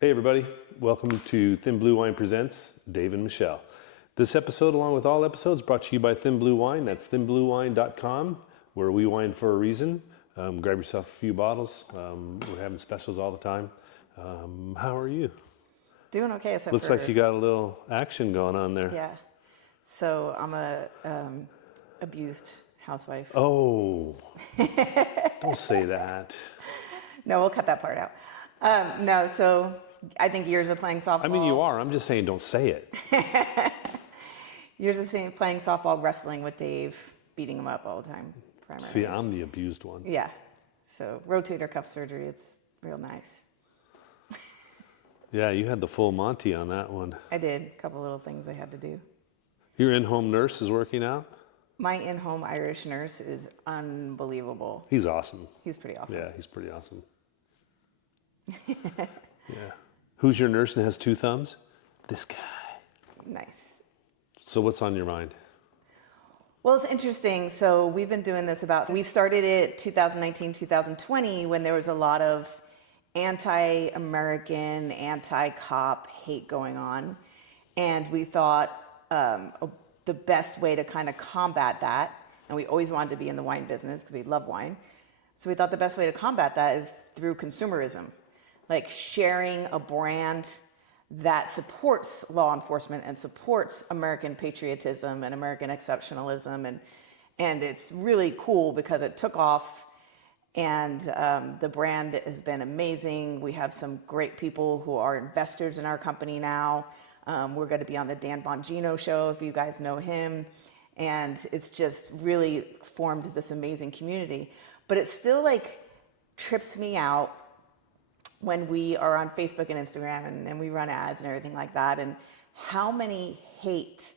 Hey everybody, welcome to Thin Blue Wine Presents Dave and Michele. This episode, along with all episodes, brought to you by Thin Blue Wine. That's thinbluewine.com, where we wine for a reason. Grab yourself a few bottles. We're having specials all the time. How are you? Doing okay, except Looks for like you got a little action going on there. yeah. So I'm a abused housewife. Oh, don't say that. No, we'll cut that part out. No, so I think years of playing softball. I mean, you are. I'm just saying don't say it. Years of playing softball, wrestling with Dave, beating him up all the time. Primarily. See, I'm the abused one. Yeah. So rotator cuff surgery. It's real nice. Yeah, you had the full Monty on that one. I did a couple little things I had to do. Your in-home nurse is working out? My in-home Irish nurse is unbelievable. He's awesome. He's pretty awesome. Yeah, he's pretty awesome. Yeah. Who's your nurse and has two thumbs? This guy. Nice. So what's on your mind? Well, it's interesting. So we've been doing this we started it 2019, 2020 when there was a lot of anti-American, anti-cop hate going on. And we thought the best way to kind of combat that, and we always wanted to be in the wine business because we love wine. So we thought the best way to combat that is through consumerism, like sharing a brand that supports law enforcement and supports American patriotism and American exceptionalism. And it's really cool because it took off and the brand has been amazing. We have some great people who are investors in our company now. We're going to be on the Dan Bongino show if you guys know him. And it's just really formed this amazing community. But it still like trips me out when we are on Facebook and Instagram and we run ads and everything like that, and how many hate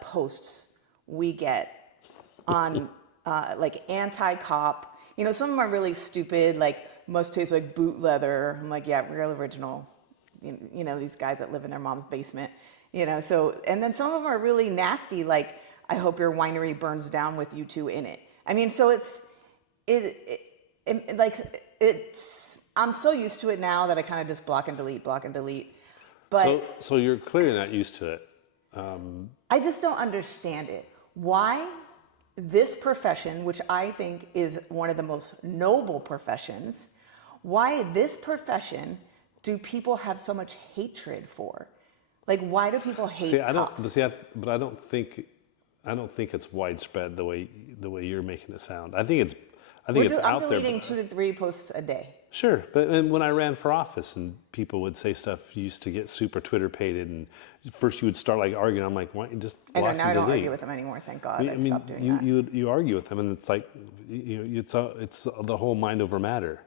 posts we get on like anti-cop. You know, some of them are really stupid, like must taste like boot leather. I'm like, yeah, real original. You know, these guys that live in their mom's basement. You know, so, and then some of them are really nasty, like I hope your winery burns down with you two in it. I mean, so I'm so used to it now that I kind of just block and delete. But So you're clearly not used to it. I just don't understand it. Why this profession, which I think is one of the most noble professions, why this profession do people have so much hatred for? Like, why do people hate cops? But I don't think it's widespread the way you're making it sound. I think it's out there. I'm deleting 2 to 3 posts a day. Sure, but when I ran for office and people would say stuff, you used to get super Twitter pated, and first you would start like arguing. I'm like, why don't you just block I know, now and I don't delete? argue with them anymore. Thank God, I stopped doing that. You argue with them, and it's like it's the whole mind over matter.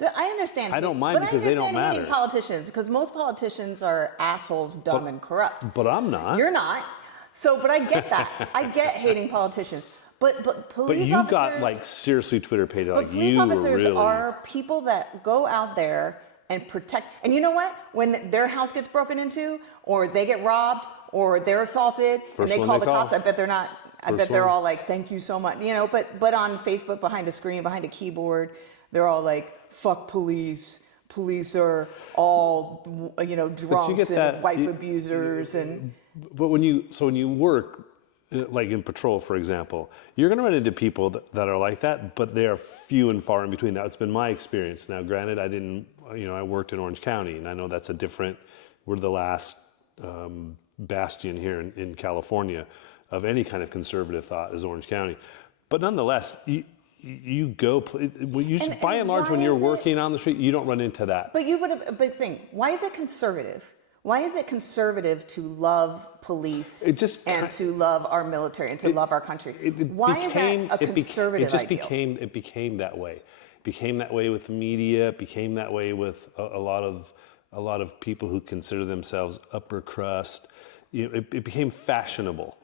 I understand. I don't mind because they don't matter. Hating politicians, because most politicians are assholes, dumb, and corrupt. But I'm not. You're not. So, but I get that. I get hating politicians. But police you officers, got like seriously Twitter pated. But Like police you officers were really are people that go out there and protect. And you know what? When their house gets broken into, or they get robbed, or they're assaulted, and they call the cops, I bet they're not. I bet they're all like, "Thank you so much." You know. But on Facebook, behind a screen, behind a keyboard, they're all like, "Fuck police. Police are all drunks and wife abusers." But when you work, like in patrol, for example, you're going to run into people that are like that, but they are few and far in between. That's been my experience. Now, granted, I worked in Orange County, and I know that's we're the last bastion here in California of any kind of conservative thought is Orange County. But nonetheless, by and large, when you're working on the street, you don't run into that. But why is it conservative? Why is it conservative to love police and to love our military and to love our country? Why is that a conservative ideal? It became that way. It became that way with the media. It became that way with a lot of people who consider themselves upper crust. It became fashionable.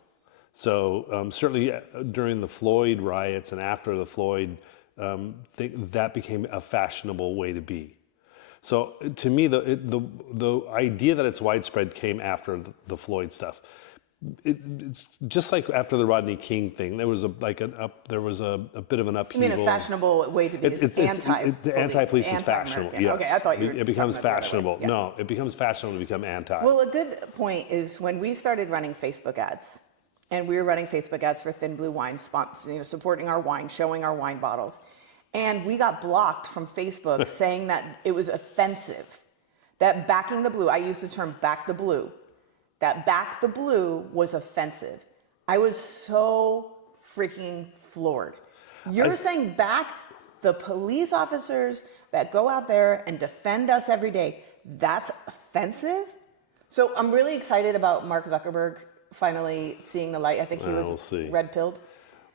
So certainly during the Floyd riots and after the Floyd thing, that became a fashionable way to be. So to me, the idea that it's widespread came after the Floyd stuff. it's just like after the Rodney King thing. There was a bit of an I upheaval. mean, a fashionable way to be is The anti-police is fashionable. anti-American. Yes, Okay, I thought you were it becomes talking about the other way. fashionable. Yeah. No, it becomes fashionable to become anti. Well, a good point is when we started running Facebook ads, and we were running Facebook ads for Thin Blue Wine, supporting our wine, showing our wine bottles, and we got blocked from Facebook saying that it was offensive. That backing the blue, I used the term back the blue, that back the blue was offensive. I was so freaking floored. You're saying back the police officers that go out there and defend us every day, that's offensive? So I'm really excited about Mark Zuckerberg finally seeing the light. I think he was we'll see. red-pilled.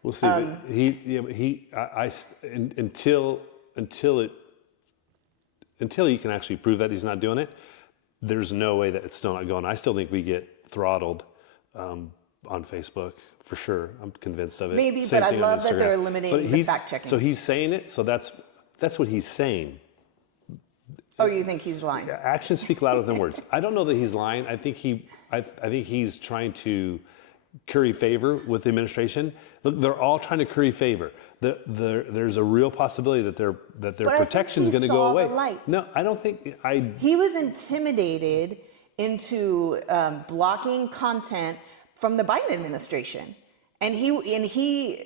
We'll see. But until you can actually prove that he's not doing it, there's no way that it's still not going. I still think we get throttled on Facebook for sure. I'm convinced of it. Maybe, Same but I thing on love that Instagram. they're eliminating the fact checking. So he's saying it. So that's what he's saying. Oh, you think he's lying? Actions speak louder than words. I don't know that he's lying. I think he's trying to curry favor with the administration. Look, they're all trying to curry favor. There's a real possibility that their protection is going to go away. The light. No, I don't think He was intimidated into blocking content from the Biden administration, and he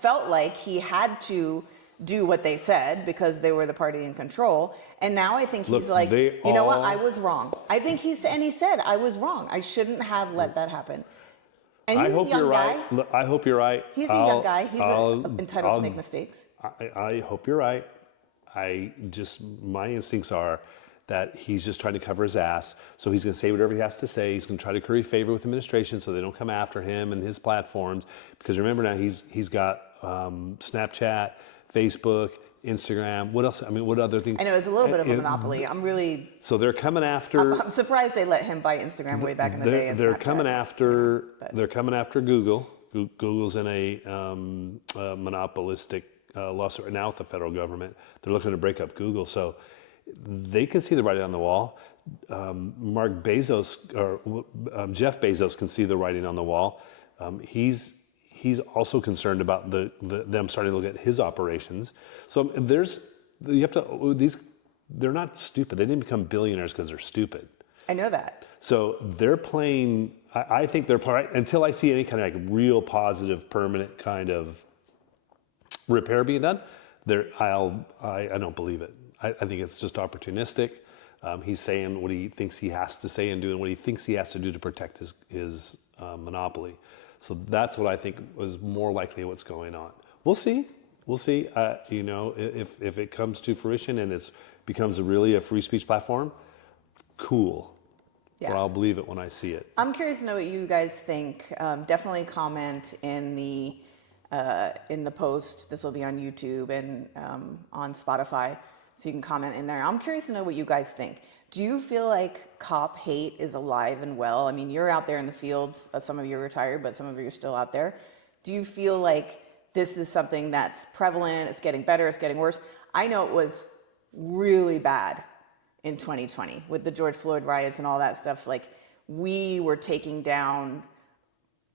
felt like he had to do what they said because they were the party in control. And now I think he's like, you know what? I was wrong. I think he said, I was wrong. I shouldn't have let that happen. And he's a young guy. Look, I hope you're right. He's a young guy. He's entitled to make mistakes. I hope you're right. My instincts are that he's just trying to cover his ass. So he's going to say whatever he has to say. He's going to try to curry favor with the administration so they don't come after him and his platforms. Because remember now, he's got Snapchat, Facebook, Instagram. What else? I mean, what other things? I know it's a little bit of a monopoly. So they're coming after. I'm surprised they let him buy Instagram way back in the day. They're coming after. They're coming after Google. Google's in a monopolistic lawsuit right now with the federal government. They're looking to break up Google, so they can see the writing on the wall. Jeff Bezos can see the writing on the wall. He's also concerned about them starting to look at his operations. So they're not stupid. They didn't become billionaires because they're stupid. I know that. So they're playing. I think they're playing until I see any kind of like real positive, permanent kind of repair being done. I don't believe it. I think it's just opportunistic. He's saying what he thinks he has to say and doing what he thinks he has to do to protect his monopoly. So that's what I think was more likely what's going on. We'll see. If it comes to fruition and it becomes really a free speech platform, cool. Yeah. But I'll believe it when I see it. I'm curious to know what you guys think. Definitely comment in the post. This will be on YouTube and on Spotify, so you can comment in there. I'm curious to know what you guys think. Do you feel like cop hate is alive and well? I mean, you're out there in the fields. Some of you are retired, but some of you are still out there. Do you feel like this is something that's prevalent? It's getting better. It's getting worse. I know it was really bad in 2020 with the George Floyd riots and all that stuff. Like, we were taking down,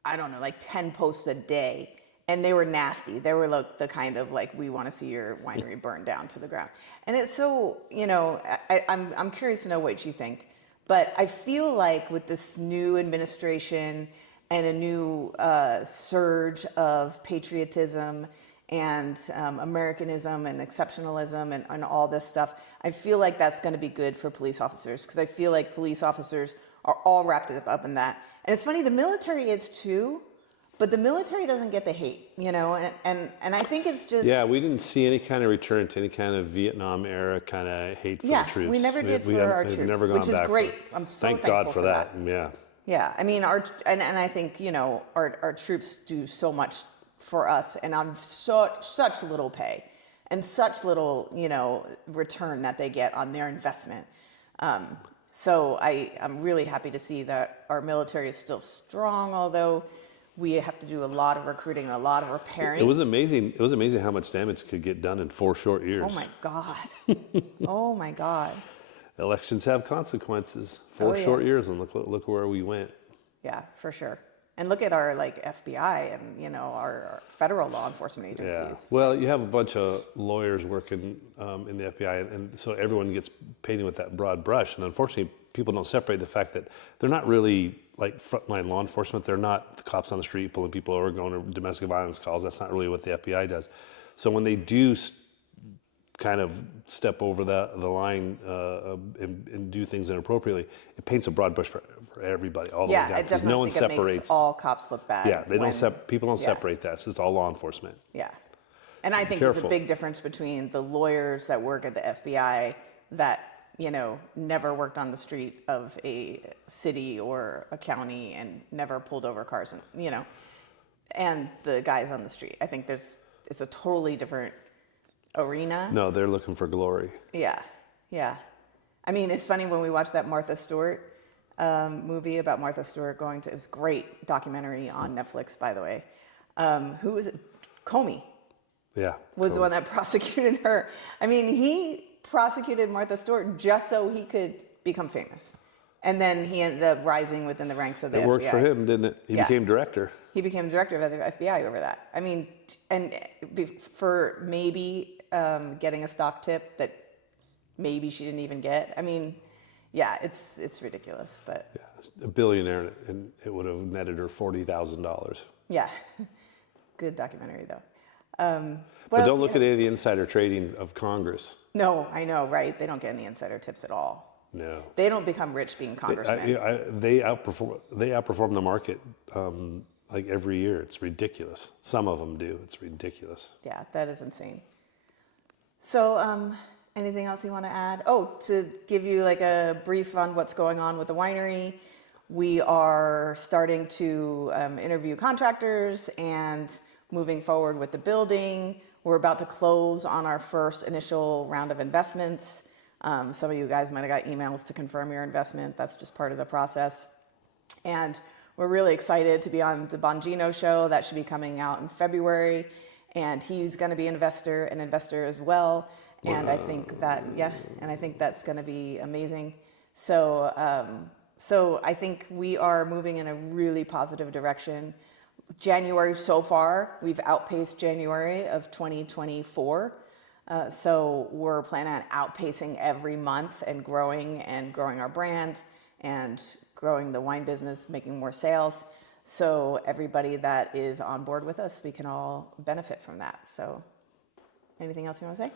I don't know, like 10 posts a day. And they were nasty. They were like the kind of like, we want to see your winery burned down to the ground. And it's so, I'm curious to know what you think. But I feel like with this new administration and a new surge of patriotism and Americanism and exceptionalism and all this stuff, I feel like that's going to be good for police officers, because I feel like police officers are all wrapped up in that. And it's funny, the military is too. But the military doesn't get the hate, and I think it's just... Yeah, we didn't see any kind of return to any kind of Vietnam era kind of hate for the troops. Yeah, we never did for our troops, never gone which is back great. I'm so thankful God for that. Yeah. Yeah, I mean, I think, our troops do so much for us, and on such little pay and such little, return that they get on their investment. So I'm really happy to see that our military is still strong, although we have to do a lot of recruiting and a lot of repairing. It was amazing. It was amazing how much damage could get done in 4 short years. Oh my God. Oh my God. Elections have consequences. 4 short years, and look where we went. Yeah, for sure. And look at our like FBI and our federal law enforcement Yeah. agencies. Well, you have a bunch of lawyers working in the FBI, and so everyone gets painted with that broad brush. And unfortunately, people don't separate the fact that they're not really like frontline law enforcement. They're not the cops on the street pulling people over, going to domestic violence calls. That's not really what the FBI does. So when they do kind of step over the line and do things inappropriately, it paints a broad brush for everybody, all the way Yeah, down. I 'Cause definitely no one think it separates. makes all cops look bad. Yeah, they when- don't. People don't yeah. separate that. It's just all law enforcement. Yeah. And I think there's a Careful. big difference between the lawyers that work at the FBI that, never worked on the street of a city or a county and never pulled over cars, and the guys on the street. I think it's a totally different arena. No, they're looking for glory. Yeah. Yeah. I mean, it's funny when we watched that Martha Stewart movie about Martha Stewart it was a great documentary on Netflix, by the way. Who was it? Comey. Yeah. Was the one that prosecuted her. I mean, he prosecuted Martha Stewart just so he could become famous. And then he ended up rising within the ranks of the FBI. It worked for him, didn't it? He Yeah. became director. He became director of the FBI over that. I mean, and for maybe getting a stock tip that maybe she didn't even get. I mean, yeah, it's ridiculous, but Yeah, a billionaire, and it would have netted her $40,000. yeah, good documentary though. What But else don't do look you at any of the insider trading of Congress. No, I know, right? They don't get any insider tips at all. No. They don't become rich being congressmen. They outperform the market like every year. It's ridiculous. Some of them do. It's ridiculous. Yeah, that is insane. So, anything else you want to add? Oh, to give you like a brief on what's going on with the winery, we are starting to interview contractors and moving forward with the building. We're about to close on our first initial round of investments. Some of you guys might have got emails to confirm your investment. That's just part of the process. And we're really excited to be on the Bongino show. That should be coming out in February. And he's going to be an investor as well. And I think that's going to be amazing. So I think we are moving in a really positive direction. January so far, we've outpaced January of 2024. So we're planning on outpacing every month and growing our brand and growing the wine business, making more sales. So everybody that is on board with us, we can all benefit from that. So anything else you want to say?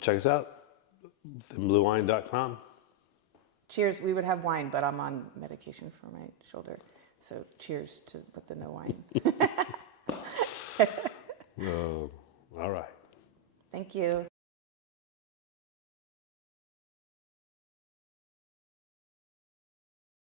Check us out, thinbluewine.com. Cheers. We would have wine, but I'm on medication for my shoulder. So cheers with the no wine. Oh, all right. Thank you.